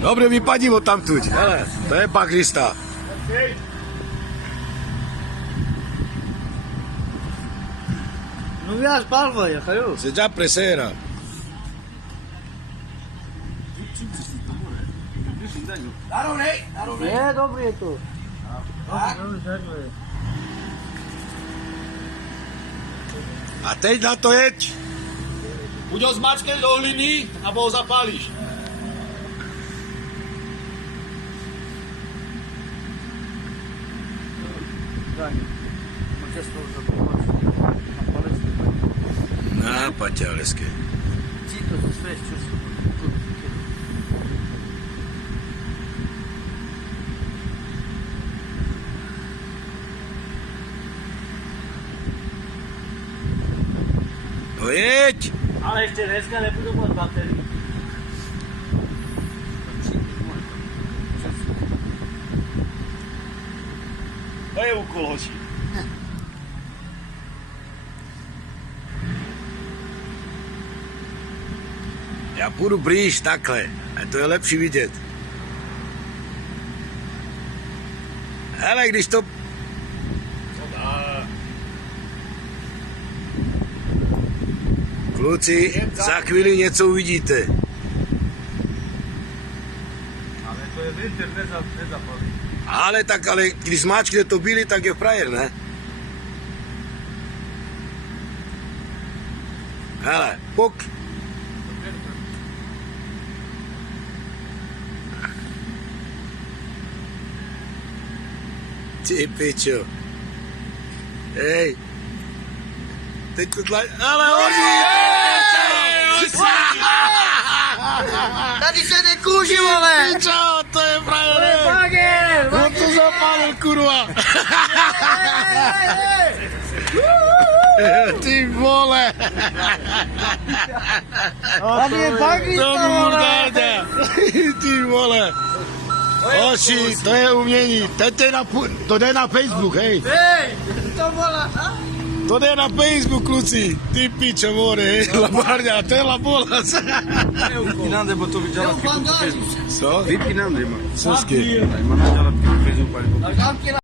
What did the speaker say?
Dobre, vypadím od tamtuť. Hele, to je bagrista. Non mi sbalvo io, caro. Se già presera. Dobry je to. A teď na to jeď. Buď ho zmačkneš do hliny, alebo ho zapálíš. Na paťaleské. Zito, to sve što su. No jeď. Ale ešte dneska nebudú mať batérii. To je úkol, hoči. Ja půjdu blíž takhle. A to je lepší vidět. Hele, když to... Co dá? Kluci, za chvíli něco uvidíte. Ale to je winter, nezapalí. Ale když zmáčkne to bílý, tak je frajer, ne? Hele, pok. Ty pičo. Hej. Teď to tlač... Ale hoří! Tady se nekůži, vole! Pičo, to je frajer! Bager! On to zapálil, kurva! Ty vole! Tady je bagrista, To vole! murdáda! Ty vole! Oši, to je umění. To jde na Facebook, hej. Hej! To bola, ha? To jde na Facebook, kluci. Ty pičo, more, hej. Labarňa, to je labola. Vypínám, nebo to viděla Bandáži! Co? Vypínám, dema. Sosky. Má nadělat Facebook, ale